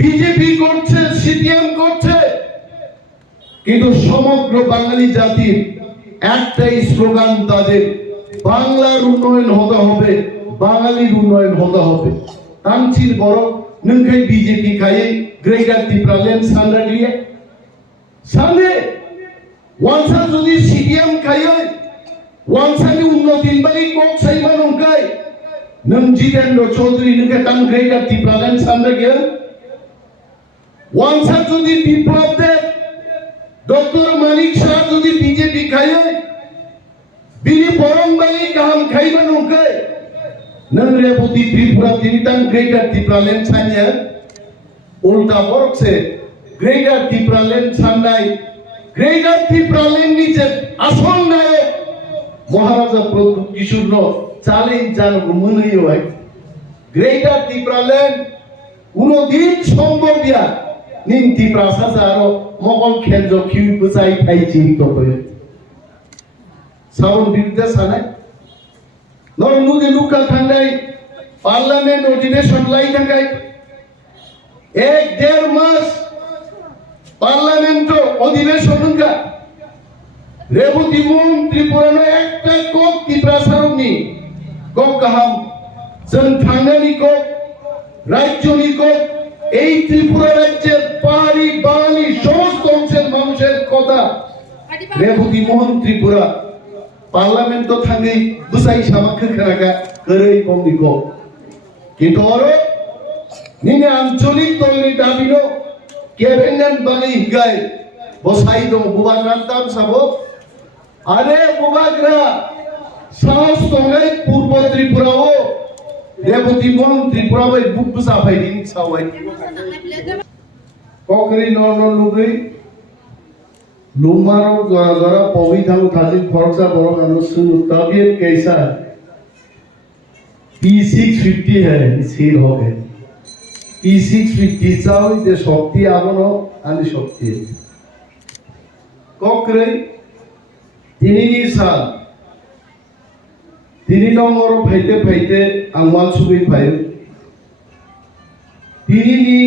BJP করছে, CPM করছে, কিন্তু সমগ্র বাঙালি জাতির একটাই স্লোগান তাদের, বাংলার উন্নয়ন হতে হবে, বাঙালির উন্নয়ন হতে হবে। তামছিল বড় নংখাই বিজেপি খায়ে গ্রেগার টিপ্রালেন সান্ডা দিয়ে সামনে ওয়ানসা যদি সিপিএম খায়ে ওয়ানসানি উন্নতির বাড়ি কক সাইমা নংখাই নং জিতেন্দ্র চৌধুরী নংকে তাম গ্রেগার টিপ্রালেন সান্ডা গিয়ে ওয়ানসা যদি বিপ্লব দেব ডক্টর মানিক শাহ যদি বিজেপি খায়ে বিনি বরং বাড়ি গাহাম খাইবা নংখাই नंग रेवती त्रिपुरा तिनितां ग्रेटर तिप्रालेन सान्या उल्टा बरक से ग्रेटर तिप्रालेन सान्नाय ग्रेटर तिप्रालेन नि जे आसल नायक महाराजा प्रभु किशोर चैलेंज जानो मोनैयो है ग्रेटर तिप्रालेन उनोदिन सम्भव दिया निन तिप्रासा जारो मगल खेलजो खिउ बुसाई थाइ चिन्तो भयो सावन बिरुद्ध सानाय नरमुदे लुका थांनाय पार्लियामेंट अधिवेशन लाई थांगाय 1-1.5 मास पार्लियामेंट अधिवेशन का रेवती मुन त्रिपुरानो एकटा कक तिप्रासारनि कक गाहाम जों थांनायनि कक राज्यनि कक এই ত্রিপুরা রাজ্যের পাহাড়ি বাঙালি সমস্ত অংশের মানুষের কথা রেবতী মোহন ত্রিপুরা पार्लियामेंट तो थांगे बुसाई सामाखो खरागा गरै बंदिको किन्तु आरो निने आंचलिक दलनि दाबिनो केबिनेट बानि गाय बसाई दं बुबाग्रान ताम साबो आरे बुबाग्रा साहस दंगाय पूर्व त्रिपुराओ रेवती मोहन त्रिपुरा बाय बुबुसा फाइदिन सावाय ककरि नन लुगै लुमारो जरा जरा पविथाउ थाजी खर्चा बरो कानो सुनु तबियत कैसा है P650 है सिर हो गए P650 चाउ ते शक्ति आबनो आनि शक्ति ककरे तिनिनि साल तिनि नंबर फाइते फाइते आंमाल सुबि फायो तिनिनि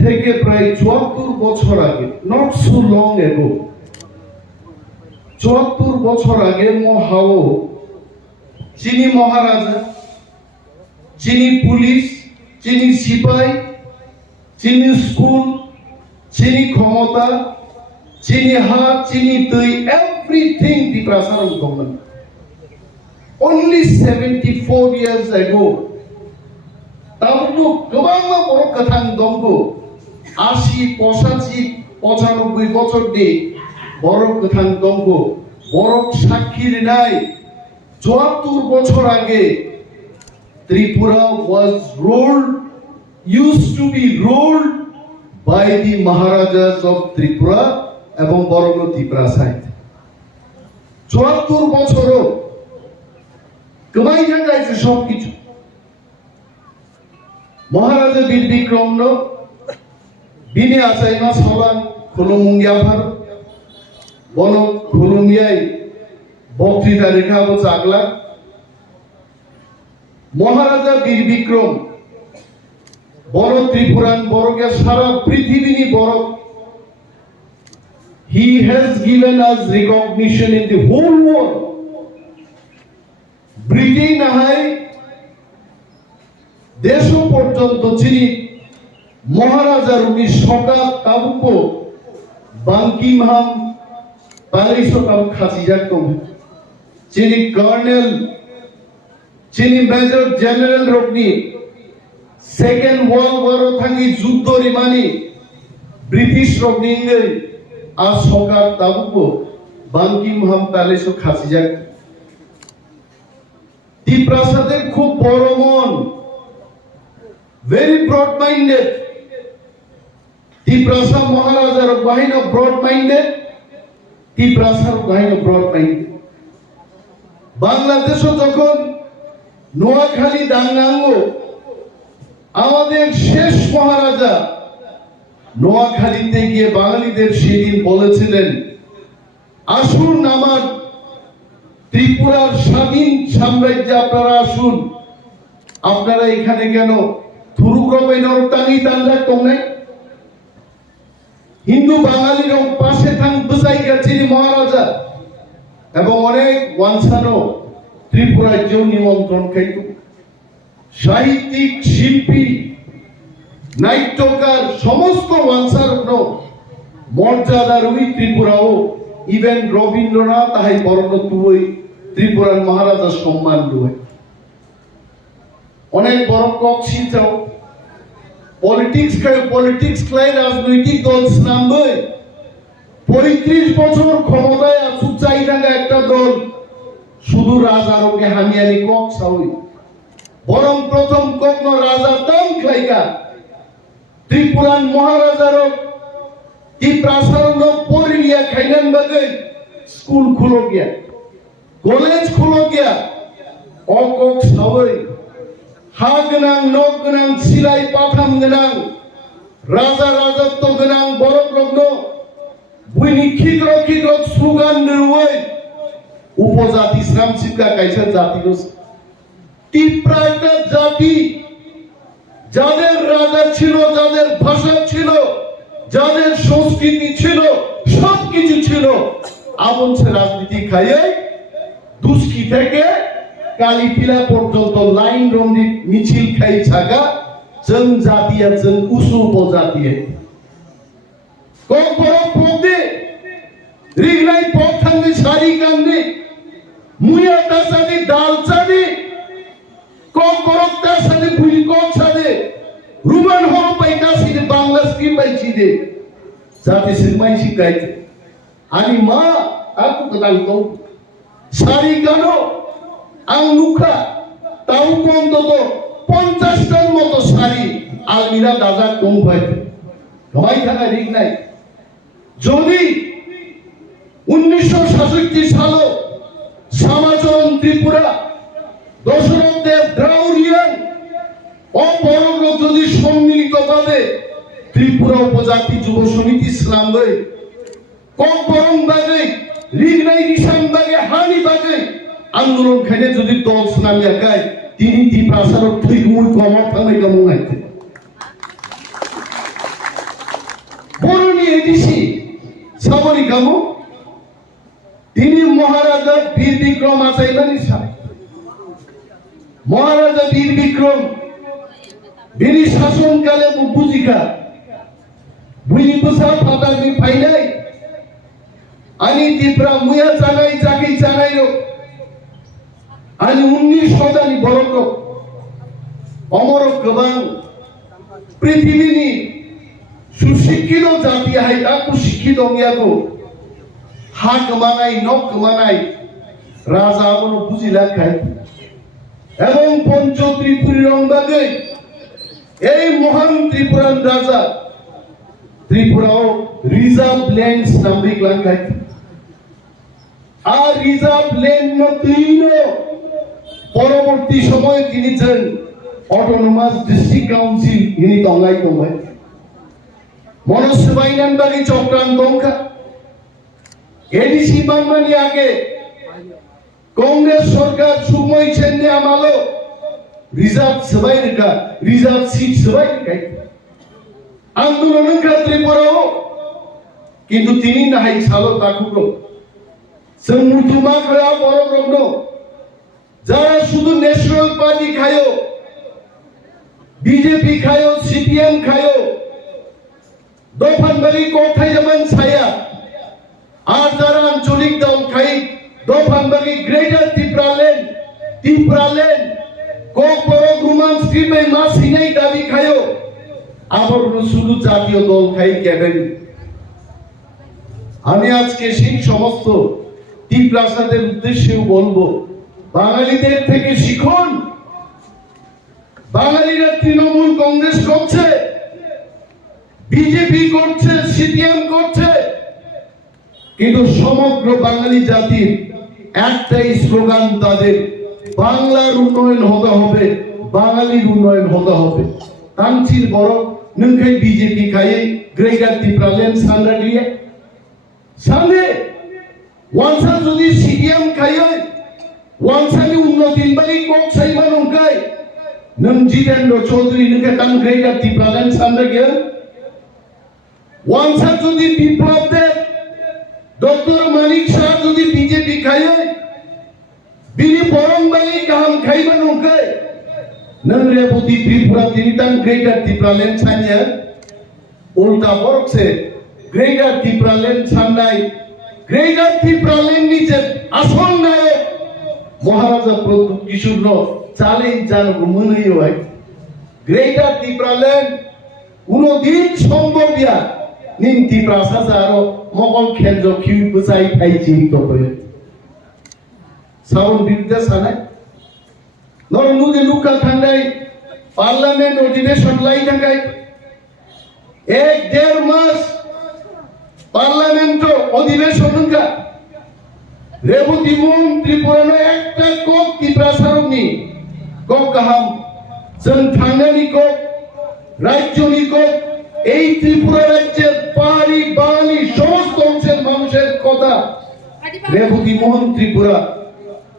থেকে প্রায় 74 বছর আগে নট সো লং এগো 74 বছর আগে মহাও চিনি মহারাজা চিনি পুলিশ চিনি সিপাহি চিনি স্কুল চিনি ক্ষমতা চিনি হাত চিনি তৈ এভরিথিং দি প্রাসারণ গভর্নমেন্ট only 74 years ago তাবু গোবাং বড় কথাং দংগো 80 85 95 বছর দি বড় কথাং দংগো বড় সাক্ষীর নাই 74 বছর আগে Tripura was ruled used to be ruled by the Maharajas of Tripura এবং বরগতি প্রাসাদ 74 বছরও কমাই জায়গায় সবকিছু महाराजा बीर विक्रम नो बिनि आसाइमा सलां खुलुमुंगिया भार बनो खुलुमियाय बक्तृता रेखाबो जागला महाराजा बीर विक्रम बड़ त्रिपुरान बड़के सारा पृथ्वीनि बड़ he has given us recognition in the whole world Britain हाय देश पर्यंत चिनी महाराजा रुनी सका ताबुको बांकिमहाम पालिसो ताब खासिजाक दं चिनी कर्नेल चिनी मेजर जनरल रोकनी सेकेंड वर्ल्ड वार थांगी युद्ध रिमानी ब्रिटिश रोकनी आ सका ताबुको बांकिमहाम पालिसो खासिजाक ती प्रासादेर खूब बड़ मन very broad minded Tiprasa Maharaja Bahino broad minded Tiprasa Bahino broad minded Bangladesh যখন নোয়াখালী দাঙ্গাঙ্গো আমাদের শেষ মহারাজা নোয়াখালীতে গিয়ে বাঙালিদের সেদিন বলেছিলেন আসুন আমার ত্রিপুরার স্বাধীন সাম্রাজ্যে আপনারা আসুন আপনারা এখানে কেন থুরু সুগ্রবাইনর টানি তান্ডা টংনাই হিন্দু বাঙালির পাশে থাং বুঝাইগা চিনি মহারাজা এবং অনেক ওয়ানসানো ত্রিপুরায় যে নিমন্ত্রণ খাইত সাহিত্যিক শিল্পী নাট্যকার সমস্ত ওয়ানসার মর্যাদার ওই ত্রিপুরাও ইভেন রবীন্দ্রনাথ তাহাই বর্ণ তুই ত্রিপুরার মহারাজার সম্মান রয়ে অনেক বড় কক্ষি যাও পলিটিক্স খাই রাজনৈতিক দল নামবে 35 বছর ক্ষমতায় আসুক চাই থাকা একটা দল শুধু রাজারকে হামিয়ানি কক সাউই বরং প্রথম কগ্ন রাজা দাম খাইকা ত্রিপুরান মহারাজার কি প্রাসারণ পরিয়া খাইলেন বাগে স্কুল খুলো গিয়া কলেজ খুলো গিয়া অকক সাউই হা গনাং নক গনাং সিলাই পাঠাম গনাং রাজা রাজত্ব গনাং বড় প্রজ্ঞ বুইনি খিদ্র খিদ্র স্লোগান নিরুই উপজাতি শ্রম শিক্ষা কাইছে জাতি ত্রিপুরা একটা জাতি যাদের রাজা ছিল যাদের ভাষা ছিল যাদের সংস্কৃতি ছিল সবকিছু ছিল আমন সে রাজনীতি খাইয়ে দুষ্কি থেকে কালীপিলা পর্যন্ত লাইন রন্দি মিছিল খাই ছাগা जों जातिया जों उसु उपजातिया कम बरफ पदे रिगनाय पद थांनि सारि गांनि मुया तासानि दालचानि कम बरफ तासानि बुलिकक सानि रुमान हर पाइतासिनि बांला स्क्रिप्ट बायचिदे जाति सिरमाय सिकाय आनि मा आकु कदालको सारि गानो आं नुखा ताउ बन्दो 50 टन মতো শাড়ি আলমিরা দাদা কম হয়েছে ভয় থাকা রিক নাই যদি 1966 সালে সমাচরণ ত্রিপুরা দশরথ দেব দ্রাউড়িয়ান অপরগ যদি সম্মিলিতভাবে ত্রিপুরা উপজাতি যুব সমিতি ইসলাম বই কম বরং বাগে রিক নাই নিশান বাগে হানি বাগে আন্দোলন খাইলে যদি দল সুনামিয়া গায় তিনি তি প্রাসার ঠিক মূল কমর থামে কেমন আইতে বরুণী এডিসি সাবরি কামো তিনি মহারাজা বীর বিক্রম আচাইবানি সাহেব মহারাজা বীর বিক্রম বিনি শাসনকালে বুজিকা বুঝি বুঝা ফাটাবি ফাইনাই আনি ত্রিপুরা মুয়া চানাই চাকি চানাই आनी 1900 बरक अमर गोबां पृथ्वीनि सुशिक्षित जाति हाय ताकु शिक्षित अंगियाखौ हा गोमानाय न गोमानाय राजाबो बुजिलाखाय एवं पंच त्रिपुरान बागै এই মহান ত্রিপুরান রাজা ত্রিপুরাও রিজার্ভ ল্যান্ডস নামে লাগাই আর রিজার্ভ ল্যান্ড নতিনো পরবর্তী সময়ে তিনি ছিলেন অটোনোমাস ডিস্ট্রিক্ট কাউন্সিল ইনি তংলাই তংলাই মনস বাইনান বাগি চক্রান্ত দংখা এডিসি বাংলানি আগে কংগ্রেস সরকার সুময় সেনে আমালো রিজার্ভ সবাই রেখা রিজার্ভ সিট সবাই রেখাই আন্দোলনের ক্ষেত্রে পড়াও কিন্তু তিনি নাহাই সালো তাকুলো সমুদ্রমা খয়া বড় রগ্ন যারা শুধু ন্যাশনাল পার্টি খায়ো বিজেপি খায়ো সিপিএম খায়ো দফানবাড়ি কোথায় যেমন ছায়া আর যারা আঞ্চলিক দল খাই দফানবাড়ি গ্রেটার ত্রিপুরাল্যান্ড কক বড় রোমান স্ক্রিপে মাস হিনাই দাবি খায়ো আবার শুধু জাতীয় দল খাই কেবেন আমি আজকে সেই সমস্ত ত্রিপ্রাসাদের উদ্দেশ্যেও বলবো বাঙালিদের থেকে শিখুন বাঙালিরা তৃণমূল কংগ্রেস করছে বিজেপি করছে সিপিএম করছে কিন্তু সমগ্র বাঙালি জাতির একটাই স্লোগান তাদের বাংলার উন্নয়ন হতে হবে বাঙালির উন্নয়ন হতে হবে তামচির বড় নংখাই বিজেপি খাইয়ে গ্রেটার ত্রিপুরাল্যান্ড সান্ডা দিয়ে সামনে ওয়ানসা যদি সিপিএম খাইয়ে ওয়ানসানি উন্নতির বাড়ি কক সাইবা নংখাই नों जितेन्द्र चौधरी नोंखौ तां ग्रेटार त्रिपुरालेण्ड सानदों गया वांसा जुदि बिप्लब दे डॉक्टर मानिक शाह जुदि बीजेपी खायो बिनि बरंबाई गाहाम खाइबा नंखै नों रेवती त्रिपुरा तिनि तां ग्रेटार त्रिपुरालेण्ड सानिया उल्टा बरक से ग्रेटार त्रिपुरालेण्ड साननाय ग्रेटार त्रिपुरालेण्ड नि जे आसल नायक महाराजा प्रताप किशोरनो चैलेंज जानो मोनहैयो है ग्रेटार त्रिपुरालेण्ड उनोदिन सम्भव गया निन त्रिपुरा साजारो मगल खेलजो खिउ बुजाई फाइजि तबे सावन बिरुद्ध सानाय नरमुदि लुका थांनाय पार्लियामेंट अधिवेशन लाई थांगाय 1-1.5 मास पार्लियामेंट अधिवेशन होगा रेवती मुन त्रिपुरानो एकटा कक त्रिपुरा सारनि कक गाहाम जों थांनायनि कक राज्यनि कक এই ত্রিপুরা রাজ্যের পাহাড়ি বাঙালি সমস্ত অংশের মানুষের কথা রেবতী মোহন ত্রিপুরা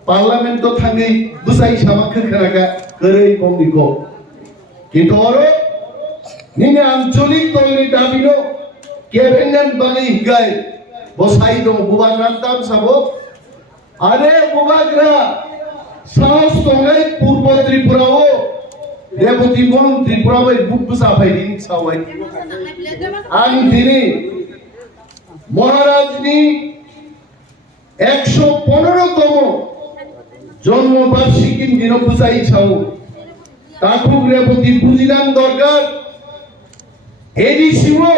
পার্লামেন্ট থাঙ্গে বুসাই সামাখ্যা খেলাকা করে কমিক কিন্তু ওর নিনে আঞ্চলিক দলের দাবিনো ক্যাবিনেট বানাই গায় বসাই দো বুবাগ্রাম তাম সাবো আরে বুবাগ্রা সাহস তঙ্গাই পূর্ব ত্রিপুরাও रेवती मोहन त्रिपुरा में बुक साफाई दिन सावाई आं दिनी महाराज नी 115तम जन्म वार्षिकी दिन बुझाई छाओ ताकुक रेवती बुझिलाम दरकार एडिसिओ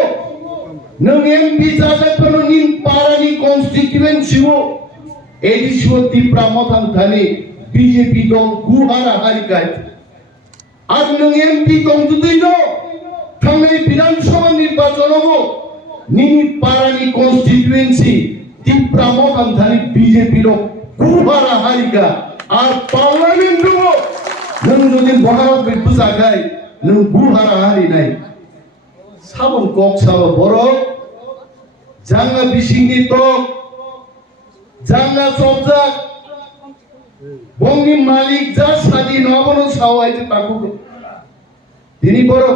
नों एमपी जाजाखनो निन पारानि कन्स्टिट्युएन्सिओ एडिसिओ त्रिपुरा मथान थानि बीजेपी दल गुहारा हारिकाय আর নং এমপি কংতুদিনো থামে বিধানসভা নির্বাচনও নিনি পারানি কনস্টিটিউয়েন্সি ত্রিপুরা মতান্থানি বিজেপি র গুহারা হারিকা আর পার্লামেন্টও নং যদি ভারত বিপুজা গায় নং গুহারা হারি নাই সাবন কক সাব বড় জাঙ্গা বিসিংনি তো জাঙ্গা সবজাক বঙ্গি মালিক যা স্বাধীন নবনো সাওয়াইতে তাকু তিনি বড়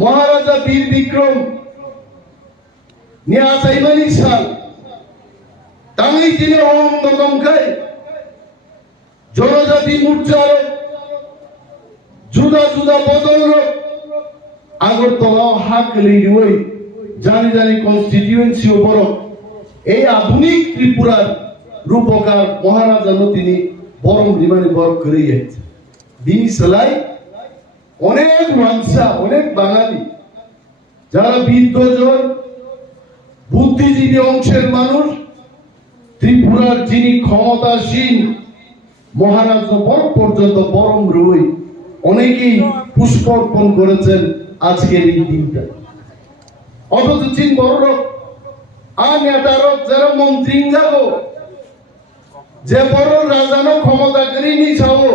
মহারাজা বীর বিক্রম নিয়া সাইমানি সাল তাঙ্গি তিনি ওম দমকাই জনজাতি মোর্চার জুদা জুদা বদল আগরতলা হাকলি ওই জানি জানি কনস্টিটিউয়েন্সি বড় এই আধুনিক ত্রিপুরার রূপকার মহারাজা তিনি বরং জীবনে বড় করে যাচ্ছে দিন সেলাই অনেক মানসা অনেক বাঙালি যারা বিদ্বজন বুদ্ধিজীবী অংশের মানুষ ত্রিপুরার যিনি ক্ষমতাসীন মহারাজ বড় পর্যন্ত বরং রই অনেকেই পুষ্পার্পণ করেছেন আজকের এই দিনটা অথচ চীন বড় আর নেতারক যারা মন্ত্রী যাবো যে বড় রাজানো ক্ষমতা করি নি ছাও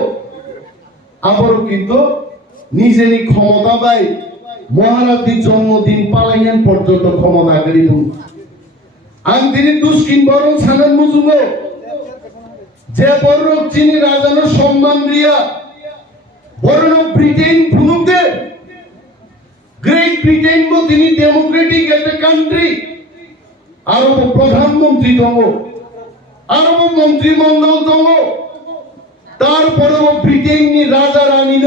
আবারও কিন্তু নিজেরই ক্ষমতা পাই মহারাজের জন্মদিন পালাইন পর্যন্ত ক্ষমতা করি আং তিনি দুষ্কিন বড় সানান বুঝুব যে বড় চিনি রাজানো সম্মান দিয়া বড় ব্রিটেন ফুনুকে গ্রেট ব্রিটেন মো তিনি ডেমোক্রেটিক একটা কান্ট্রি আর প্রধানমন্ত্রী তম আরব মন্ত্রিমন্ডল দল তারপরেও ব্রিটেন নি রাজা রানী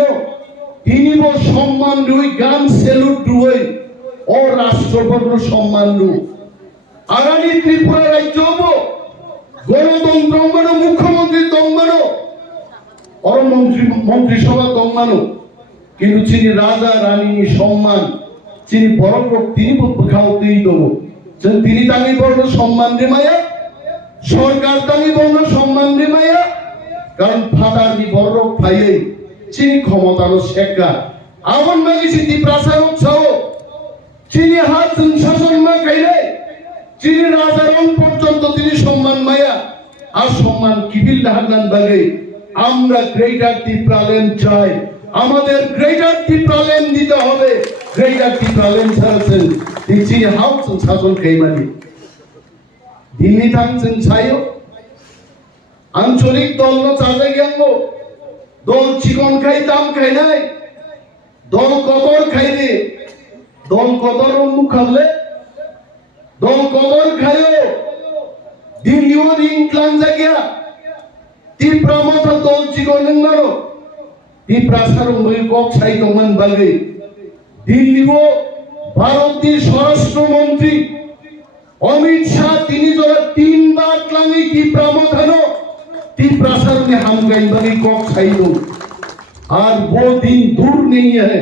তিনি সম্মান রুই গান সেলুট রুই ও রাষ্ট্রপতি সম্মান রু আগামী ত্রিপুরা রাজ্য গণতন্ত্র মুখ্যমন্ত্রী তঙ্গানো और মন্ত্রিসভা তঙ্গানো কিন্তু তিনি রাজা রানী সম্মান তিনি বড় তিনি খাওয়াতেই দেবো তিনি তাকে বড় সম্মান রে মায়া সরকার তাকে বড় সম্মান রে মায়া কারণ ফাটানি বড় ফাইয়ে তিনি ক্ষমতানো শেখা আমন মাগি সিদ্ধি প্রাসাদ ছাও তিনি হাত শাসন মা খাইলে তিনি রাজার পর্যন্ত তিনি সম্মান মায়া আর সম্মান কিবিল হান্নান বাগে আমরা গ্রেটার ত্রিপুরাল্যান্ড চাই আমাদের গ্রেটার ত্রিপুরাল্যান্ড দিতে হবে গ্রেটার ত্রিপুরাল্যান্ড ছাড়ছেন তিনি হাউস শাসন খাইমানি দিল্লি থাকছেন ছাইও আঞ্চলিক দল না চাঁদে গেল দল চিকন খাই দাম খাই নাই, দল কদর খাই রে, দল কদর মুখ খাবলে দল কদর খায়ও দিল্লিও রিং ক্লান জায়গা তীর প্রামত দল চিকন মারো ती प्रासारंगै কক সাই দমান বাগে দিল্লিও ভারতের স্বরাষ্ট্রমন্ত্রী অমিত শাহ তিনি যারা তিনবার ক্লাঙ্গি কি প্রামথানো ती प्रासारंगै हामगाई बागे কক সাই दो আর वो दिन दूर नहीं है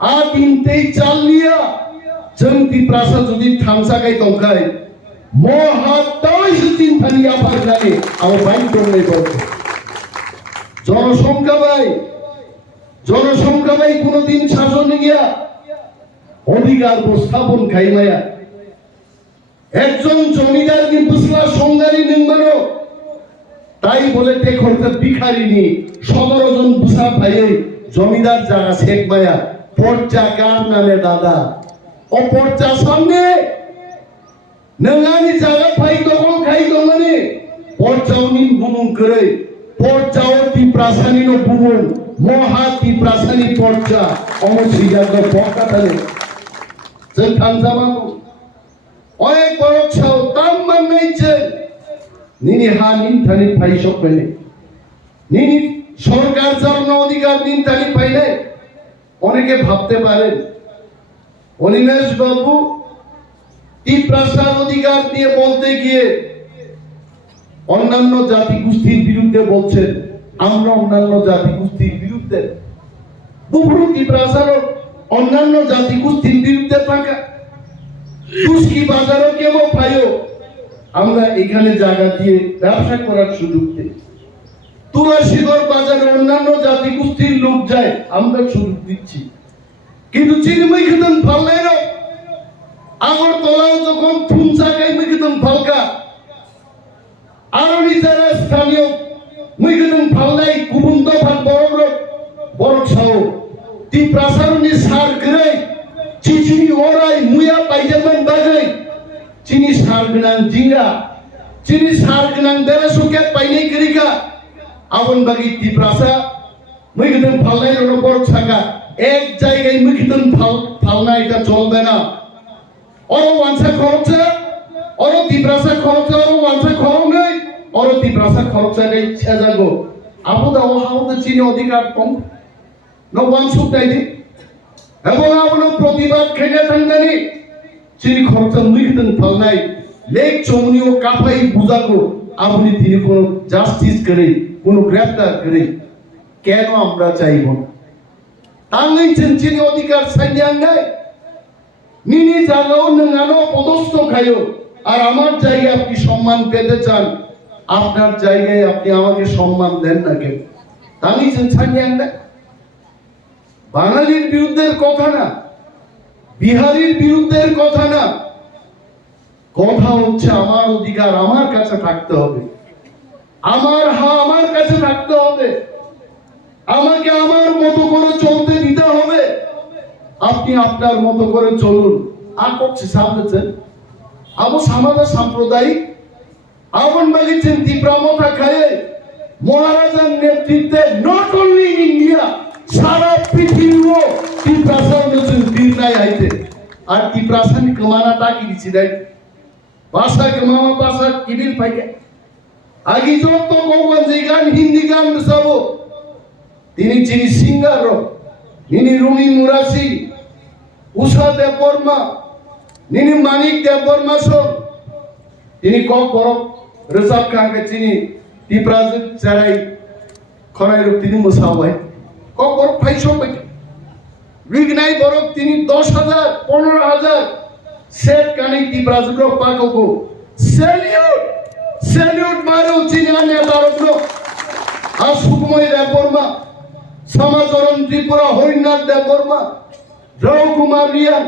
आ दिन ते चाल लिया जों ती प्रासार जुदि थांसागाय दंखाय মহাতাই দিন ফানিয়া পারলাগে আও বাইক দংলে বল জনসংখ্যা ভাই কোনদিন শাসনে গিয়া অধিকার উপস্থাপন খাইমায়া একজন জমিদার কি বুসলা সংগারি নিম্বানো তাই বলে দেখতে ভিখারিনি 17 জন বুসা ভাই জমিদার জায়গা শেখ মায়া পর্চা কার নামে দাদা ও পর্চা সামনে নঙ্গানি জায়গা ভাই দখল খাই দমানে পর্চাও নিন বুমুং করে পর্চাও তি প্রাসানিনো বুমুং মহা তি প্রাসানি পর্চা অমসিজার বকাতালে जों थांजामागौ अनेक बरक साव ताम मांनायचे निनि हा निमथानि फाइसक पेले निनि সরকার জন্য অধিকার নিমথানি পাইলে অনেকে ভাবতে পারেন অনিমেষ বাবু এই প্রাসাদ অধিকার দিয়ে বলতে গিয়ে অন্যান্য জাতি গোষ্ঠীর বিরুদ্ধে বলছেন আমরা অন্যান্য জাতি গোষ্ঠীর বিরুদ্ধে বুবরুতি প্রাসাদ অন্যান্য জাতি গোষ্ঠীর বিরুদ্ধে থাকা তুস্কি বাজারও কেমন পাইও আমরা এখানে জায়গা দিয়ে ব্যবসা করার সুযোগ দিই তুলাসীগর বাজারে অন্যান্য জাতি গোষ্ঠীর লোক যায় আমরা সুযোগ দিচ্ছি কিন্তু চিনিময় খেতেন ফাল্লাইর আগরতলাও যখন থুমসাকাই মেখেতেন ফালকা আরো নিজেরা স্থানীয় মেখেতেন ফাল্লাই কুবুন্দ ফাল বড় ছাও ती प्रासारनि सार गरै चिचिनि अराय मुया पाइजामान बागै चिनि सार गोनां जिंगा चिनि सार गोनां बेरासुके पाइनै गरिका आवन बागै ती प्रासा मैगदन फालनाय रनो बर सागा एक जायगाय मैगदन फालनाय ता चलबे ना अरो वानसा खरचा अरो ती प्रासा खरचा अरो वानसा खरंगै अरो ती प्रासा खरचा गै छेजागो आबो दा हावदा चिनि अधिकार दं No one should die. এবং আমরা প্রতিবাদ খেলে থাকদানি চিনি খরচা মুইতেন ফালনাই লেক চমনিও কাফাই বুঝাকো আপনি তিনি কোন জাস্টিস করে কোন গ্রেফতার করে কেন আমরা চাইব তাঙ্গাইছেন চিনি অধিকার সাইয়াঙ্গাই নিনি জায়গাও নঙ্গানো পদস্থ খায়ো আর আমার জায়গায় আপনি সম্মান পেতে চান আপনার জায়গায় আপনি আমাকে সম্মান দেন না কেন তাঙ্গাইছেন সাইয়াঙ্গাই বাঙালির বিরুদ্ধের কথা না বিহারীর বিরুদ্ধের কথা না কথা হচ্ছে আমার অধিকার আমার কাছে থাকতে হবে আমার আমার কাছে থাকতে হবে আমাকে আমার মতো করে চলতে দিতে হবে আপনি আপনার মতো করে চলুন আর করছে সামনেছেন আবু সমাজের সাম্প্রদায়িক আগুন বাগিয়েছেন তীব্রামতা খায়ে মহারাজার নেতৃত্বে নট অনলি ইন ইন্ডিয়া सारा पृथ्वी वो ती प्रासाद में जो निर्णय आए थे और ती प्रासाद कमाना ताकि दिसी दे भाषा कमावा भाषा किबिल पाइके आगे जो तो कोवन जिगान हिंदी गान सबो तिनी चिनी सिंगर रो निनी रुमी मुरासी उषा देवबर्मा निनी मानिक देवबर्मा सो तिनी को बरो रजाब खान के चिनी ती प्रासाद चराई खराई रो तिनी मुसावाई কবর পাইছো কইতে রিগনাই বরক তিনি 10,000 15,000 সেট কানি তি ব্রাজগ্র পাকো সেলিউট মারো চিনানে বারগ্র আর সুকুময় দেববর্মা সমাজরণ ত্রিপুরা হরিনাথ দেববর্মা রৌ কুমার রিয়ান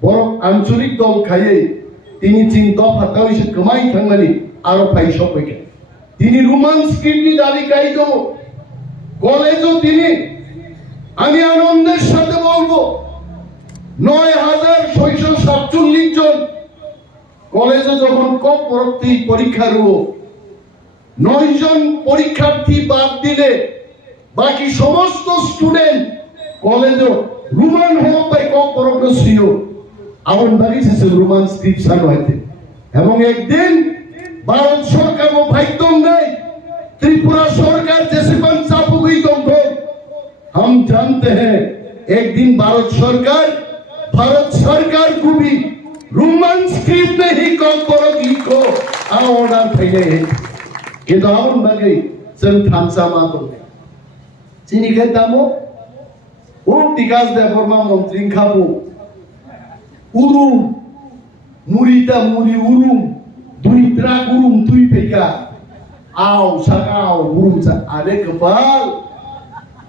বরক আঞ্চলিক দল খাইয়ে তিনি চিন দফা তালিশ কমাই থাঙ্গানি আরো পাইছো কইতে তিনি রোমান্স কিডনি দাবি কাই দেব কলেজও তিনি আমি আনন্দের সাথে বলবো 9,647 জন কলেজে যখন পরবর্তী পরীক্ষা রুও 9 জন পরীক্ষার্থী বাদ দিলে বাকি সমস্ত স্টুডেন্ট কলেজ রোমান হোক বা কক পরগ্ন ছিল আমন বাগিয়েছে রোমান স্ক্রিপশন হইতে এবং একদিন ভারত সরকার ও ভাইতম নেই त्रिपुरा सरकार जैसे बन चापू गई तुमको हम जानते हैं एक दिन भारत सरकार को भी रोमन स्क्रिप्ट में ही कॉल करो लिखो ऑर्डर थे ये तो हम बगे चल थामसा मातो चीनी के दामो वो विकास दे फरमा मंत्री खाबो उरुम मुरीता मुरी उरुम दुई ट्राक उरुम दुई पेका आव सकाव उरुमचा अरे कपाल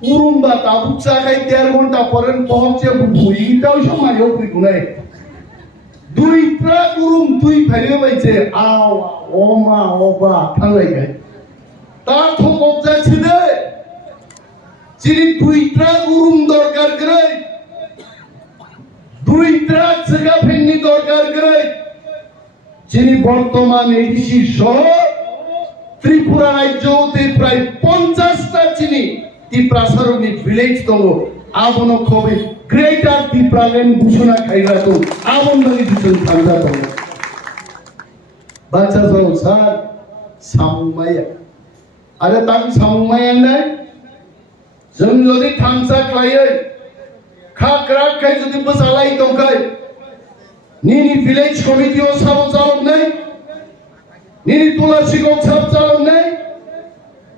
उरुमबा ताबुकचा काही 13 घंटा पर्यंत पहुंचे भुईटाव समायो पुई दुई ट्राक उरुम दुई फेरे बायचे आव ओमा ओबा थांलाय काय ता थोक जाচ্ছে दे যিনি দুই ট্রাক উরুম দরকার করে দুই ট্রাক জায়গা ফেন্নি দরকার করে যিনি বর্তমান এডিসি সহ ত্রিপুরা রাজ্যতে প্রায় 50টা চিনি ত্রিপ্রাসারণিক ভিলেজ দল আবন কবে গ্রেটার ত্রিপ্রালেন ঘোষণা খাইরা তো আবন লাগি দিছেন থাঙ্গা দল বাচ্চা যাও স্যার সামুমায়া আরে তাম সামুমায়া নাই जों যদি থামসা খাইয়ে খাকরাক খাই যদি বসালাই দংকাই নিনি ভিলেজ কমিটিও সাব চালক নাই নিনি তুলাসিগক সাব চালক নাই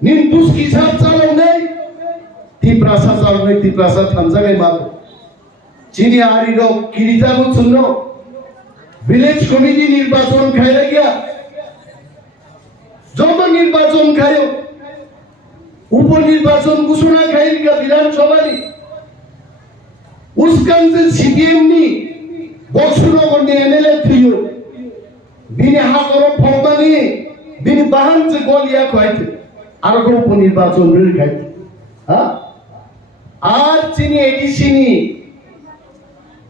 নিন দুস্কি সাব চালক নাই ত্রিপ্রাসা চালক নাই ত্রিপ্রাসা থামসা গাই মাতো চিনি আরিরো কিরিজাগো শুনল ভিলেজ কমিটি নির্বাচন খাইরা গিয়া যত নির্বাচন খায়ো उपनिर्वाचन घोषणा खाइल का विधानसभा ने उसकान से सीपीएम नी बक्सनगर ने एमएलए थियो बिने हाकरो फौबानी बिने बाहन से गोलिया खाइते आरो उपनिर्वाचन बिल खाइते हां आज चिनी एडिसिनी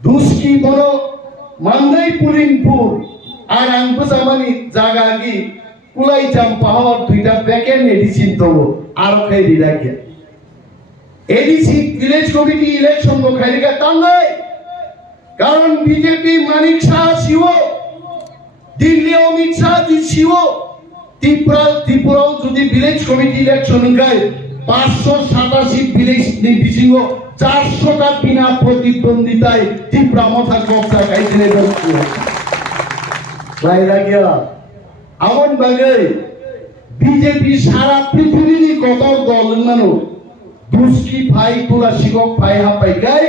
दुस्की बनो मानदाई पुलिनपुर আর আংবো জামানি জাগাগি কুলাই জাম পাওয়ার দুইটা প্যাকেট এডিসিন দেবো আর খাই দি রাখে এডিসি ভিলেজ কমিটি ইলেকশন গো খাই রেখা তা নয় কারণ বিজেপি মানিক শাহ শিব দিল্লি অমিত শাহ জি শিব ত্রিপুরাও যদি ভিলেজ কমিটি ইলেকশন গায় 587 ভিলেজ নির্বিচিং 400টা বিনা প্রতিদ্বন্দ্বিতায় ত্রিপুরা মাথা কবজা খাইতে বলছে লাইরা গিয়া আমন বাগে বিজেপি সারা পৃথিবীর কত দল নানো দুস্কি ভাই তোলা শিকক ভাই হাপাই গাই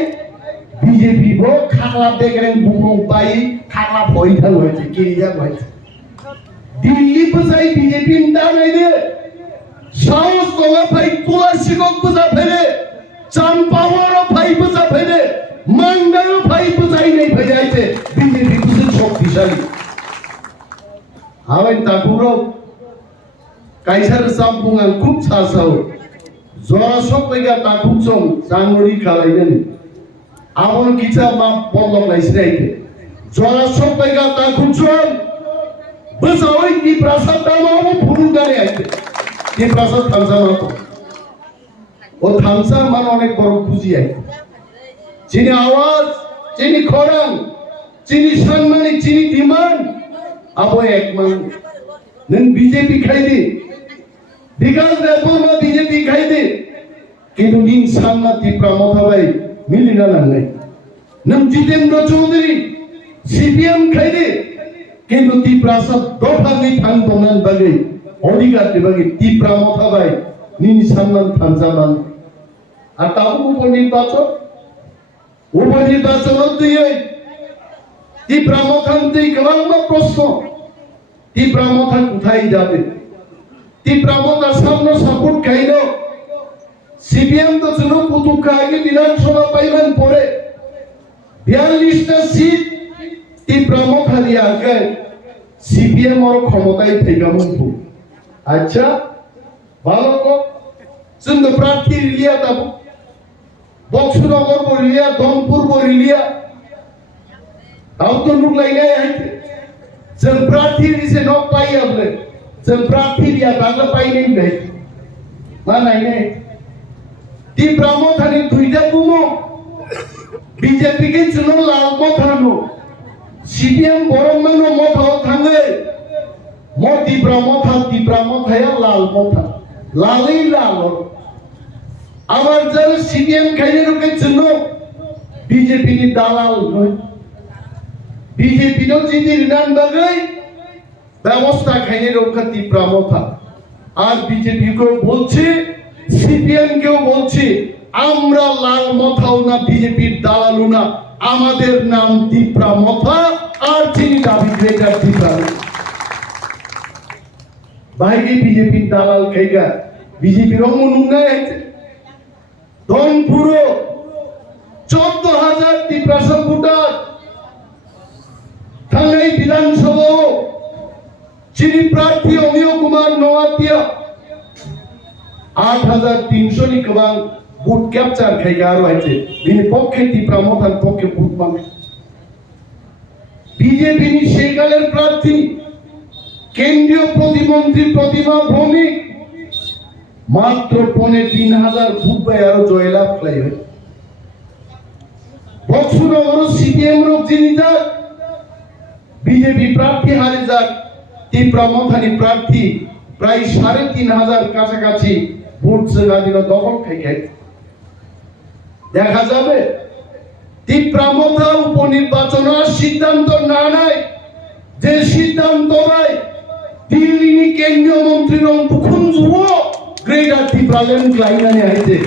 বিজেপি বো খাগলা দেখেন বুবং পাই খাগলা ভয়ঠাল হয়েছে কিরিয়া হয়েছে দিল্লি বসাই বিজেপি না নাই রে সাউথ তোলা ভাই তোলা শিকক বসা ফেলে চাম্পাওয়ার ভাই বসা ফেলে মান্ডার ভাই বসাই নাই ভেজাইতে বিজেপি খুব শক্তিশালী হাওয়াই তাকুরো কাইসার সাম্পুঙ্গাল খুব সাসাও জরা সব জায়গা তাকুচং জানুয়ারি খালাইলেন আমন কিছা মা বলল লাইছরাইতে জরা সব জায়গা তাকুচং বসাওই কি প্রাসাদ দামাও ফুলগারে আইতে কি প্রাসাদ থামসা মাতো ও থামসা মান অনেক বড় খুশি আইতে চিনি আওয়াজ চিনি খরাং চিনি সম্মানী চিনি ডিমান্ড अब एक मन नन बीजेपी खाई दे विकास रेफॉर्म बीजेपी खाई दे किंतु इन सामना त्रिपुरा मथाबाई मिलिना नांगनाय नन जितेंद्र चौधरी सीपीएम खाई दे किंतु त्रिपुरा सब दफानि थां दंनान बागै अधिकार दे बागै त्रिपुरा मथाबाई निन सामना थांजामान আর তাও উপনির্বাচন দিয়ে ত্রিপুরা মথান্তে কেবল প্রশ্ন ত্রিপুরা মথা কোথায় যাবে ত্রিপুরা মথার সামনে সাপোর্ট খাইল সিপিএম তো ছিল পুতুকা আগে বিধানসভা পাইবেন পরে 42টা সিট ত্রিপুরা মথা দিয়ে আগে সিপিএম ওর ক্ষমতায় থেকে মুক্ত আচ্ছা ভালো কো সিন্ধু প্রার্থী রিলিয়া তাবু Boxanagar বরিলিয়া Dampur বরিলিয়া Auto nuk lai ngai hai. Jeng prathi ni se nok pai able. Jeng prathi dia tangga pai nei nei. Mana ini? Tripura মথানি দুইটা বুমো বিজেপি কে জন্য লাল মথানো সিপিএম বরমানো মথাও থাঙ্গে ম ত্রিপুরা মথায়া লাল মথা লালই লাল আবার যারা সিপিএম খাইয়ে রোকের জন্য বিজেপি নি দালাল নয় বিজেপি নো যদি রিনান বাগাই ব্যবস্থা খাইয়ে রোকা ত্রিপুরা মথা আর বিজেপি কেও বলছে সিপিএম কেও বলছে আমরা লাল মথাও না বিজেপির দালালও না আমাদের নাম ত্রিপুরা মথা আর চিনি দাবি গ্রেটার ত্রিপুরা বাইরে বিজেপির দালাল খাইগা বিজেপির অমনুন্নয় আছে ধনপুরো 14,000 ত্রিপুরা ভোটার থাঙ্গাই বিধানসভা চিনি প্রার্থী অমিয় কুমার নোয়াতিয়া 8,300 নি কবাং ভোট ক্যাপচার খাইগা আর হয়েছে তিনি পক্ষে ত্রিপুরা মথার পক্ষে ভোট পাবে বিজেপি নি সেকালের প্রার্থী কেন্দ্রীয় প্রতিমন্ত্রী প্রতিমা ভৌমিক মাত্র 3,500 ভোট পায় আরো জয়লাভ লাই হয় বক্সনগর সিপিএম রোগ যিনি যাক বিজেপি প্রার্থী হারে যাক ত্রিপুরা মথানি প্রার্থী প্রায় 3,500 কাছাকাছি ভোট সেদিন দখল খাই দেখা যাবে ত্রিপুরা মথা উপনির্বাচন সিদ্ধান্ত না নেয় যে সিদ্ধান্ত নেয় দিল্লি কেন্দ্রীয় মন্ত্রী রংপুর যুব গ্রেটার ত্রিপুরা ল্যান্ড লাইনে আইছে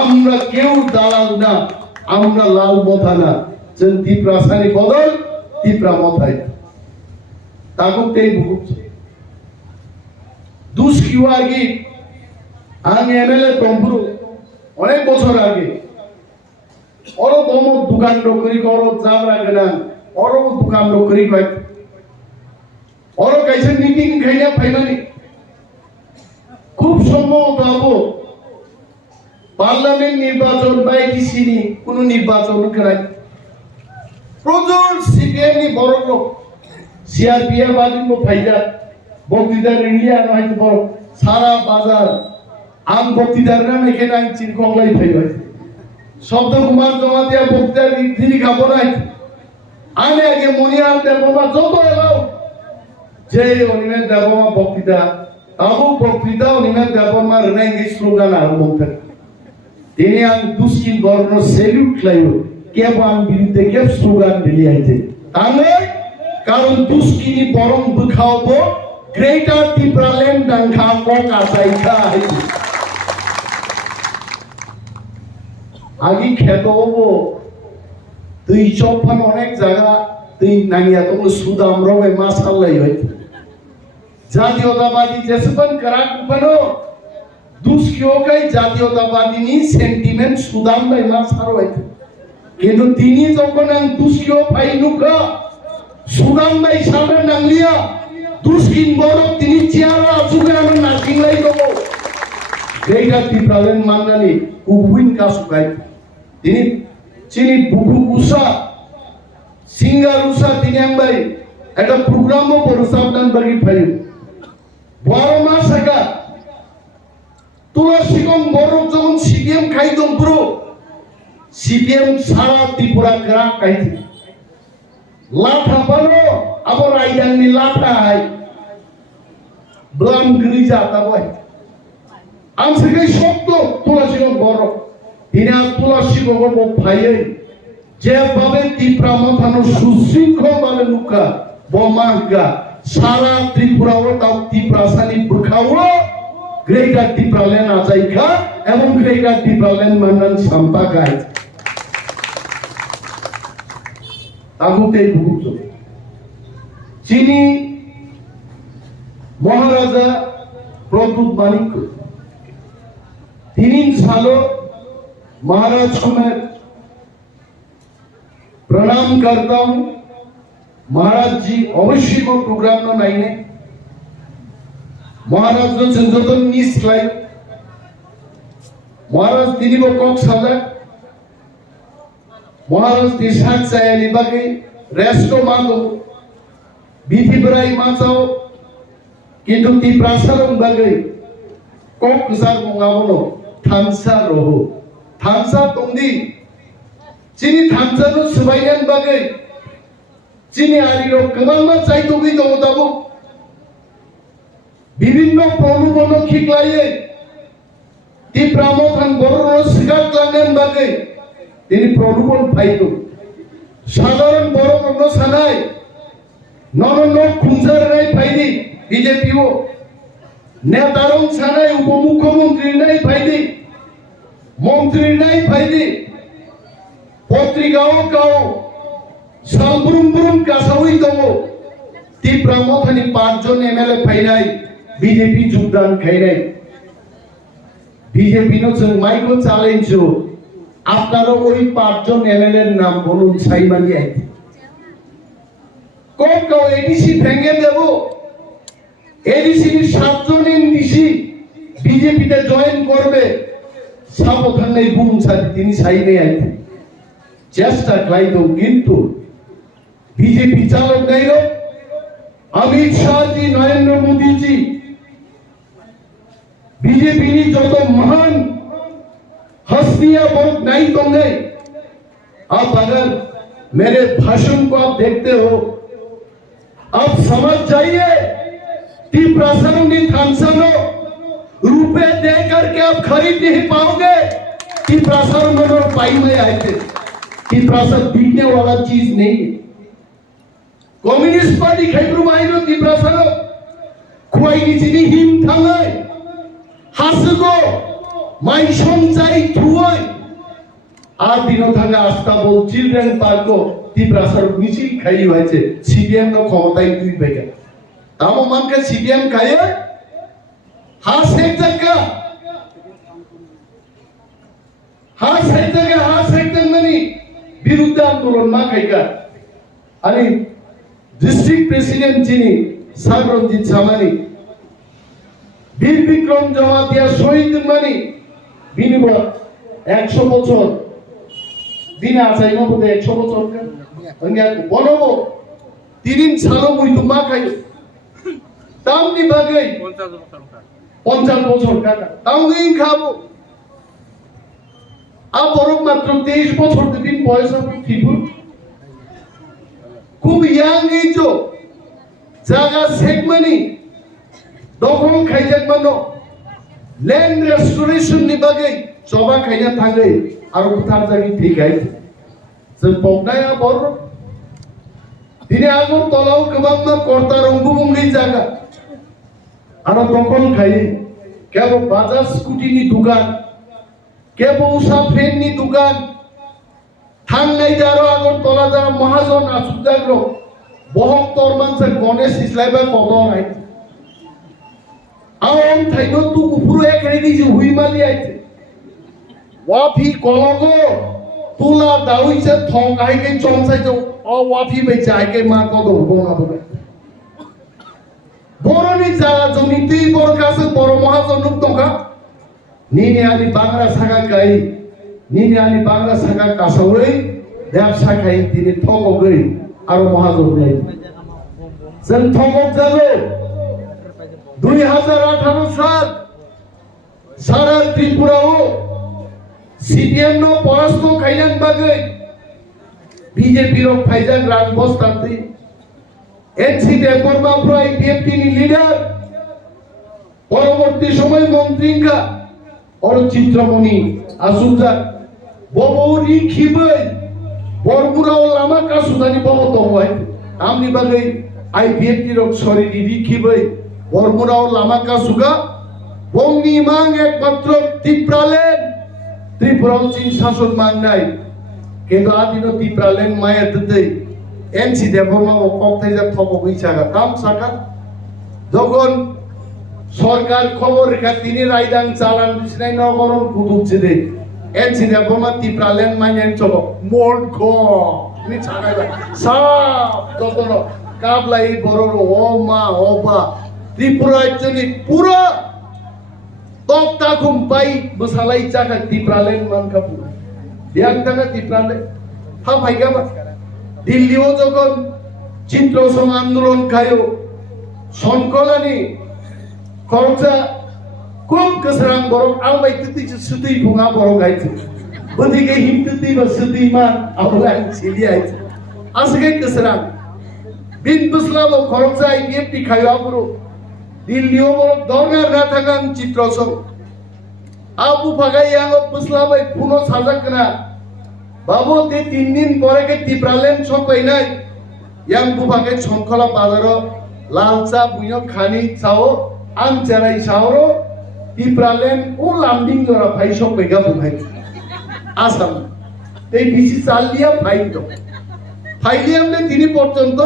আমরা কেউ দালাল না আমরা লাল মথা না যে ত্রিপুরা সানি বদল ত্রিপুরা মথায় তাগুতেই ভুগছে দুষ্কিও আগে আমি এমএলএ তম্বুরু অনেক বছর আগে ওর দমক দোকান নকরি করো জামরা গেলাম ওর দোকান নকরি কয় ওর কাছে মিটিং খাইয়া ফাইনালি খুব সম্ভবত হবো পার্লামেন্ট নির্বাচন বা এডিসিনি কোন নির্বাচন করাই প্রচুর সিপিএম নি বড় লোক সিআরপিএফ বাদিন ফাইজা বক্তৃতার ইন্ডিয়া নয়তো বড় সারা বাজার আম বক্তৃতার নাম এখানে আমি চিনকংলাই ফাইবাই শব্দ কুমার জমাতিয়া বক্তৃতার তিনি খাবো নাই আমি আগে মনিয়ার দেবমা যত এলাও যে অনিমের দেবমা বক্তৃতা আবু বক্তৃতা অনিমের দেবমা রেনাইঙ্গি স্লোগান আর বলতেন তিনি আমি দুষ্কিন বর্ণ সেলুট লাইব কেব আমি বিরুদ্ধে কেব স্লোগান দিলি আইছে তাহলে কারণ দুষ্কিনি বরং দুখাওবো গ্রেটার ত্রিপুরা ল্যান্ড ডাঙ্গা কক আসাইখা আইছে আগে খেত হবো তুই চৌফান অনেক জায়গা তুই নানিয়া তোমরা সুদাম রবে মাসাল্লাই হইতে জাতীয়তাবাদী যেসবন করাক উপনো দুষ্কিওকাই জাতীয়তাবাদী নি সেন্টিমেন্ট সুদাম ভাই মাসার হইতে কিন্তু তিনি যখন দুষ্কিও পাইনুকা সুদাম ভাই সামনে নাংলিয়া দুষ্কিন বড় তিনি চেয়ারা আসুকে আমি নাচিং লাই দেবো এইটা ত্রিপুরালেন মান্নানি কুকুইন কাসুকাই তিনি চিনি বুকু কুসা সিঙ্গার উষা তিনি ভাই একটা প্রোগ্রামও করো সাবধান বাগি ফাইল 12 মাস আগে তুলসী কম বড় যখন সিপিএম খাইতম পুরো সিপিএম সারা ত্রিপুরা গ্রাম খাইতে লাঠা বানো আবার আইডাংনি লাঠা হাই ব্লাম গিরিজা তাবই আমসে শব্দ তুলসী কম বড় তিনি তুলসী কম ভাইয়ে যেভাবে ত্রিপুরা মথানো সুশৃঙ্খল ভাবে লুকা বমাগা সারা ত্রিপুরা ও তাও ত্রিপুরা সানি বুখাওলো গ্রেটার ত্রিপুরা ল্যান্ড আজাইখা এবং গ্রেটার ত্রিপুরা ল্যান্ড মান্নান সাম্পা গাই তাগুতে ভুগত চিনি মহারাজা প্রদ্যুৎ মানিক্য তিনি সালো महाराज को मैं प्रणाम करता हूं महाराज जी अवश्य को प्रोग्राम में नहीं है महाराज जो संजोतन निस लाई महाराज তিনি को कॉक साजा महाराज दिशाक सायली बाकी रेस्टो मांगो बीथी बराई माचाओ किंतु ती प्रासारम बाकी कॉक सार मंगावनो थांसा रहो थामसा तंदी चीनी थामसा नो सुबायन बागै चीनी आरिरो गोबां चाइतोगै दङ दाबो विभिन्न प्रलोभन खिग्लायै ती प्रामथान बर'नो सिगारलांगोन बागै তিনি প্রলোভন পাইতো সাধারণ বড় সানাই নরন খুঁজারাই ফাইদি বিজেপিও নেতারং সানাই উপমুখ্যমন্ত্রী নাই ফাইদি মন্ত্রী নাই ফাইদি পত্রিকাও কাও সালবুরুম কাসাউই দङ ती प्रामथानि 5 জন एमएलए फाइनाय বিজেপি যোগদান খাইনাय বিজেপি नो जों माइखौ চ্যালেঞ্জो আপনারা ওই 5 জন এমএলএর নাম বলুন সাইমানি আইতে কোন এডিসি ভেঙে দেব এডিসির 7 জন এমডিসি বিজেপিতে জয়েন করবে সাবধানে বুমছাদি তিনি সাইনে আইতে চেষ্টা ক্লাইতো কিন্তু বিজেপি চালক নাইরো অমিত শাহ জি নরেন্দ্র মোদি जी बीजेपी ની যত মহান हस्तियां बहुत नहीं तुमने अब अगर मेरे भाषण को आप देखते हो आप समझ जाइए कि प्रसारण थामसानो रुपए दे करके आप खरीद नहीं पाओगे कि प्रसारण और पाई में आए थे कि प्रसारण बिकने वाला चीज नहीं है कम्युनिस्ट पार्टी खेब्रु बाइनो कि प्रसारण खुआई की चीनी हिम थांगे हासगो माइ संचाई थुय আর দিন থাকা আস্তাবল চিলড্রেন পার্কও তীব্রাসার মিছিল খাই হয়েছে সিপিএম নো ক্ষমতায় তুই বেগে তামো মানকে সিপিএম খায় হাস এক জায়গা মানে বিরুদ্ধে আন্দোলন মা খাইকা আরে ডিস্ট্রিক্ট প্রেসিডেন্ট যিনি সাগরঞ্জিত সামানি বীর বিক্রম জমাতিয়া শহীদ মানি বিনিময় 100 বছর দিনে আছে না বলে 100 বছর অঙ্গা বলবো তিরিন সালো মুই তোমা খাই তামনি বাগে 50 বছর কাকা তামনি খাবো আর বড় মাত্র 23 বছর দিন বয়স ঠিক খুব ইয়াং এইজ জায়গা সেগমানি দখল খাইজাক মানো ল্যান্ড রেস্টোরেশন नि बागै सभा खाइना थाङै आरो भुटान जागि थैखाय जों बगनाया बर दिनै आगर तलाव गोबां कर्ता रंगुबुंगै जागा आरो दखल खाइ केबो बाजाज स्कुटिनि दुकान केबो उषा फेननि दुकान थांनाय जारो आगर तला जारा महाजन आसुजाग्रो बहक तरमानसे गणेश इस्लाइबा कदराय आम थाइनो तू उपुरु एक रेडी जो हुई माली आइते वाफी कलगो तुला दाउई से थंगाइ के चमसाइ जो अ वाफी बे जायके मा कदो बोना बोले बरनि जागा जनि ती बर कासे बर महाजन दंगा निनि आनि बांग्ला सागा गाय निनि आनि बांग्ला सागा कासावै ব্যবসা খাই তিনি ঠগগৈ आरो महाजन নাই जों ठगक जालो 2018 साल सारा त्रिपुराओ सीपीएम नो परास्त खाइलान बागै बीजेपी रो फाइजान राजबस्तानति एनसी देबरमा फ्राय बीएफटी नि लिडार পরবর্তী সময় মন্ত্রীঙ্কা और चित्रमणि आसुजा बबौरी खिबै बरमुराव लामा कासुदानि बबो दंबाय आमनि बागै आईपीएफटी रो सरिनि रिखिबै बरमुराव लामा कासुगा बंनि मांग एकमात्र ত্রিপুরালেন ত্রিপুরাও চিন শাসন মাংনাই কিন্তু আদিনো ত্রিপুরালেন মায়া দিতে এনসি দেবরমা কক্তাই যা থবই ছাগা কাম সাকা যখন সরকার খবর রেখা তিনি রায়দান চালান দিছিনাই নগরম কুতুবছে দে এনসি দেবরমা ত্রিপুরালেন মাইনেন চলো মোড খ নি ছাগাইবা সব যতন কাবলাই বড় ও মা ও বা ত্রিপুরা জনি পুরো তক্তা খুমপাই বসালাই চাকা ত্রিপুরালেন মানকাপু বিয়াংটানা ত্রিপুরালে হা ভাইগাবা দিল্লিও যখন চিত্রসং আন্দোলন খায়ো সংকলানি খরচা খুব কসরাং বড় আলবাই তিতি সুতই ভুঙা বড় গাইছে Bodiga himtuti basudi ma awlan silia asge kesran bin buslabo khoroksa IPFT khaywa bro Dilliyo boro dorgar na thakan chitrosok abu fagai yang buslabai puno sajakna babu te 3 din pore ke tipralen sokai nai yang bu fagai chonkhala bazaro lalcha buino khani chao ang charai sauro tipralen o landing dora phai sokai ga bumai Assam এই BC চাল দিয়া file ফাইলে আমলে তিনি পর্যন্ত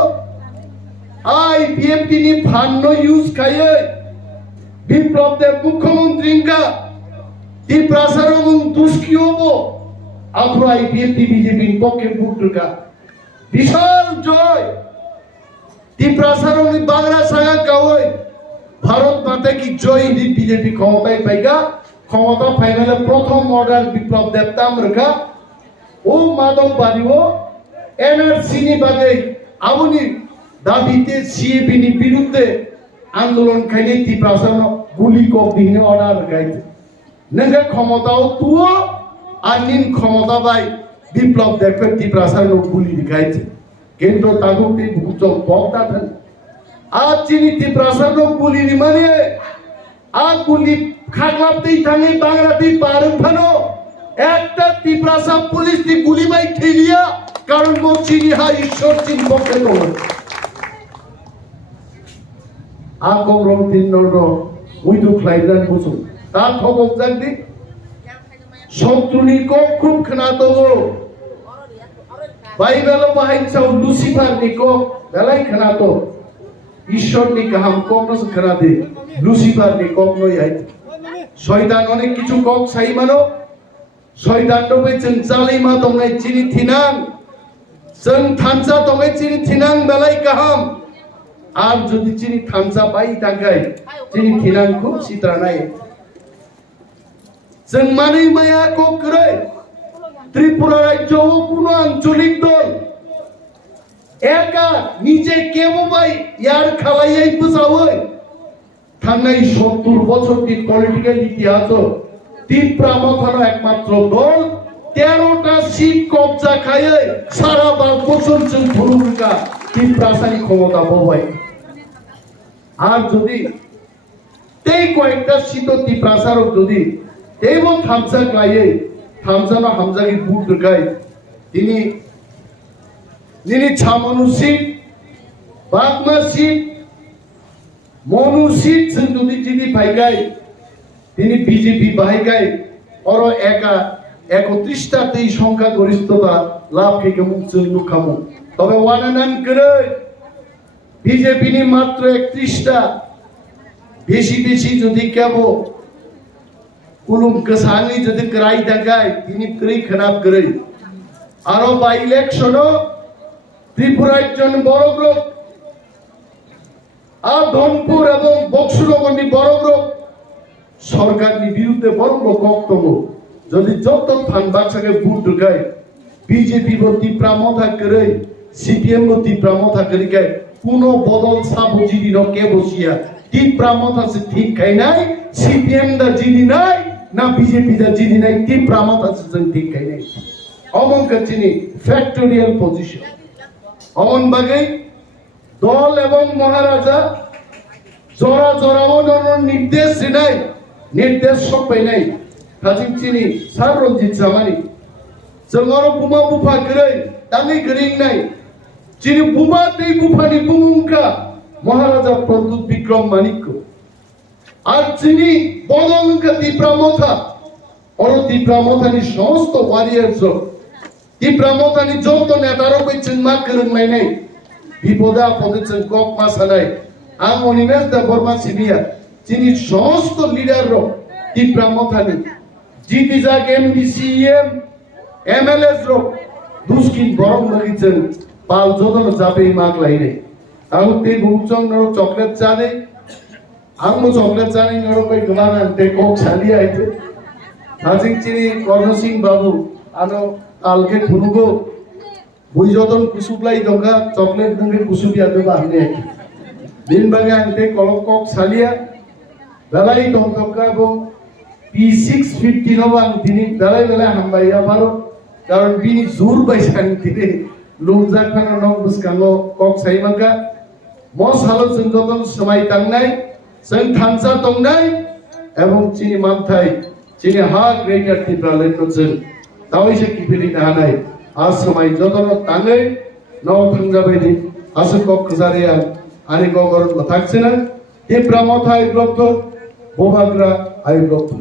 IPFT নি fund use খাইয়ে বিপ্লব দেব মুখ্যমন্ত্রীঙ্কা তি প্রাসারং দুষ্কিওবো আফ্রো IPFT বিজেপি পক্ষে বুটকা বিশাল জয় তি প্রাসারং বাংলা সাগা কাওই ভারত মাতা কি জয় দি বিজেপি ক্ষমতায় পাইগা ক্ষমতা ফাইনালে প্রথম অর্ডার বিপ্লব দেবতাম রেখা ও মাদক বাড়িও NRC নি বাদে আবুনি দাবিতে CAP নি বিরুদ্ধে আন্দোলন খাইলে তি প্রাসান গুলি কক দিনে অর্ডার গাইতে নঙ্গা ক্ষমতাও তুও আর নিন ক্ষমতা বাই বিপ্লব দেবকে তি প্রাসান গুলি গাইতে কিন্তু তাগুটি ভূত বক্তা থান আজ চিনি তি প্রাসান গুলি নি মানে আ গুলি খাগলাতেই থাঙে বাংলাতেই পারে ফানো একটা তিপ্রাসা পুলিশ দি গুলি বাই খেলিয়া কারণ মচিনি হা ঈশ্বর চিন পক্ষে তো আ গরম দিন নর উই তো ক্লাইদান বুঝো তা খবর জানদি শত্রুনি কো খুব খনাতো বাইবেল বাহাইছাও লুসিফার নিকো বেলাই খনাতো ঈশ্বর নি কাহাম কোনস খনাদে লুসিফার নি কোন নই আই শয়তান অনেক কিছু কক সাই মানো শয়তান দবে जों জালিমা দংনাই চিনি থিনাং जों থানসা দংনাই চিনি থিনাং বেলাই কাহাম আর যদি চিনি থানসা পাই তাকাই চিনি থিনাং খুব সিত্রানাই जों মানি মায়া কো করে ত্রিপুরা রাজ্য ও কোনো আঞ্চলিক দল একা নিজে কেমো ভাই ইয়ার খালাইয়াই বুঝাওই থানাই 70 বছরটি পলিটিক্যাল ইতিহাস তিপ্রামত হলো একমাত্র দল 13টা সিট কবজা খাইয়ে সারা বছর চল ভূমিকা তিপ্রাসানি ক্ষমতা ববাই আর যদি তেই কয়েকটা সিট তিপ্রাসার যদি তেইবো থামসা গায়ে থামসানো হামজাগি বুট ঢুকাই তিনি ছামনু সিট বাগমা সিট মনুসিত যদি যিনি পাইগাই তিনি বিজেপি বাহিগাই অর একা 31টাতেই সংখ্যা গরিষ্ঠতা লাভ থেকে মুক্ত লুকামু তবে ওয়ানানান করে বিজেপি নি মাত্র 31টা বেশি যদি কেব কুলুম কসানি যদি করাই দেখায় তিনি করেই খারাপ করে আরো বাই ইলেকশনও ত্রিপুরার একজন বড় গ্রুপ আর ধনপুর এবং বক্সুরগণি বড় গ্রুপ সরকারের বিরুদ্ধে বড় বক্তব্য যদি যত থান বাক্সাকে ভোট ঢুকায় বিজেপি ভর্তি প্রামথা করে সিপিএম ভর্তি প্রামথা করে কোনো বদল সাবজি দিন কে বসিয়া ঠিক প্রামথা সে ঠিক খাই নাই সিপিএম দা জিনি নাই না বিজেপি দা জিনি নাই ঠিক প্রামথা সে ঠিক খাই নাই অমন কাচিনি ফ্যাক্টোরিয়াল পজিশন অমন বাগে দল এবং মহারাজা জরা জরাও নির্দেশ নাই নির্দেশ সবাই নাই কাজিন চিনি সার রঞ্জিত জামানি जोंआरो बुमा बुफा गरै दाङै गरिं নাই চিনি বুমা दै বুফানি বুমুংকা মহারাজা প্রদ্যুৎ বিক্রম মানিক্য আর চিনি বদলঙ্কা তিপ্রামথা অর তিপ্রামথানি সমস্ত ওয়ারিয়ার্স তিপ্রামথানি যত নেতারও কইছেন মা করংনাই নাই বিপদে আপদে जों কক মাসানাই আং অনিমেষ দা বর্মা সিনিয়র চিনি সমস্ত লিডার তিপ্রামথানি জিতি যাক এমডিসিএম এমএলএস रो দুস্কিন গরম লাগিছেন পাল যদন যাবে মাগলাই রে আউ তে বুকচং নরো চকলেট চানে আমো চকলেট চানে নরো কই গমানা তে কক ছালি আইতে হাজিং চিনি কর্ণ সিং বাবু আনো কালকে খুনুগো বুই যদন কুসুবলাই দঙ্গা চকলেট দঙ্গে কুসুবিয়া দেবা আনে দিন বাগে আনতে কলক কক ছালিয়া বেলাই দঙ্গা এবং P650 no bang dini belai hambai aparo karon bini zur baisang tire lungzak khana nok buskango kok sai maka mos halo जों goton samai tangnai जों thansa tongnai ebong chini manthai chini ha greater tibralen no जों tawisha kipili nahanai as samai jotono tangai no thangjabai di asu kok khazariya ani gogoron mathakchina he pramothai blokto bobagra ai blokto